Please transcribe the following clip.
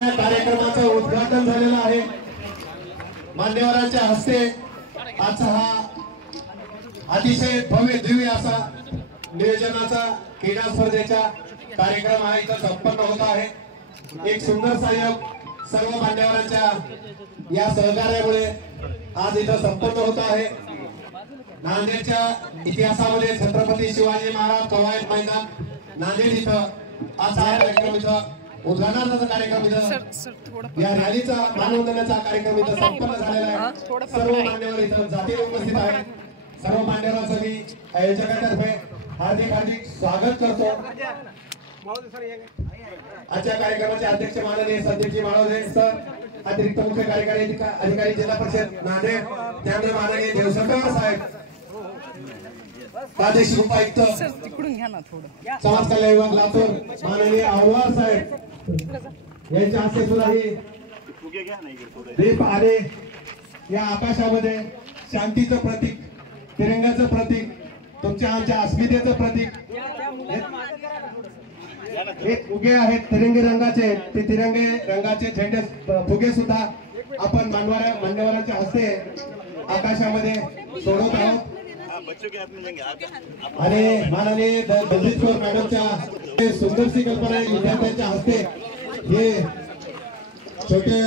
कार्यक्रमाचं उद्घाटन झालेलं आहे। मान्यवरांच्या हस्ते आजचा हा अतिशय भव्य दिव्य असा नियोजनाचा क्रीडा स्पर्धेचा कार्यक्रम हा इथं संपन्न होत आहे। एक सुंदर सहयोग सर्व मान्यवरांच्या या सहकार्यामुळे आज इथं संपन्न होत आहे। नांदेडच्या इतिहासामध्ये छत्रपती शिवाजी महाराज कवायत मैदान नांदेड इथं आज हा कार्यक्रम इथं उद्घाटनाचा कार्यक्रम इथं या रॅलीचा मानवंदनाचा कार्यक्रम इथं संपन्न झालेला आहे। सर्व मान्यवर इथं जातीने उपस्थित आहेत। सर्व मान्यवरांचं मी आयोजकांतर्फे हार्दिक स्वागत करतो। आजच्या कार्यक्रमाचे अध्यक्ष माननीय संदीपजी माळवदे सर, अतिरिक्त मुख्य कार्यकारी अधिकारी जिल्हा परिषद नांदेड, त्यामुळे माननीय देवसरकर साहेब, प्रादेशिक उपायुक्त समाज कल्याण विभाग लातूर माननीय आव्हाड साहेब यांच्या हस्ते सुद्धा ही दीप आणि या आकाशामध्ये शांतीचं प्रतीक, तिरंगाचं प्रतीक, तुमच्या आमच्या अस्मितेचं प्रतीक हे फुगे आहेत तिरंगी रंगाचे। ते तिरंगी रंगाचे झेंडे फुगे सुद्धा आपण मान्यवरांच्या हस्ते आकाशामध्ये सोडत आहोत। आणि माननीय दलजीत कौर मॅडमच्या सुंदरशी कल्पना विद्यार्थ्यांच्या हस्ते हे छोटे